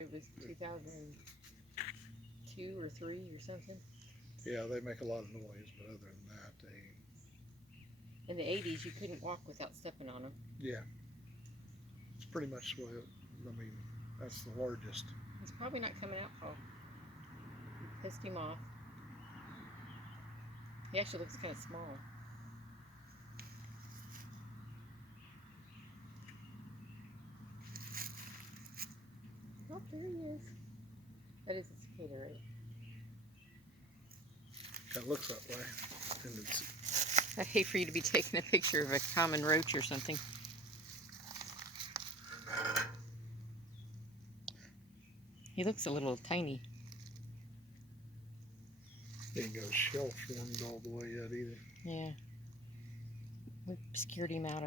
It was 2002 or 3 or something. Yeah, they make a lot of noise, but other than that, In the 80s, you couldn't walk without stepping on them. yeah, it's pretty much what, I mean, that's the largest. He's probably not coming out, Paul. You pissed him off. He actually looks kind of small. Oh, there he is. That is a cicada, right? Kind of looks that way. And it's, I'd hate for you to be taking a picture of a common roach or something. He looks a little tiny. he ain't got a shell formed all the way yet either. Yeah. We scared him out, I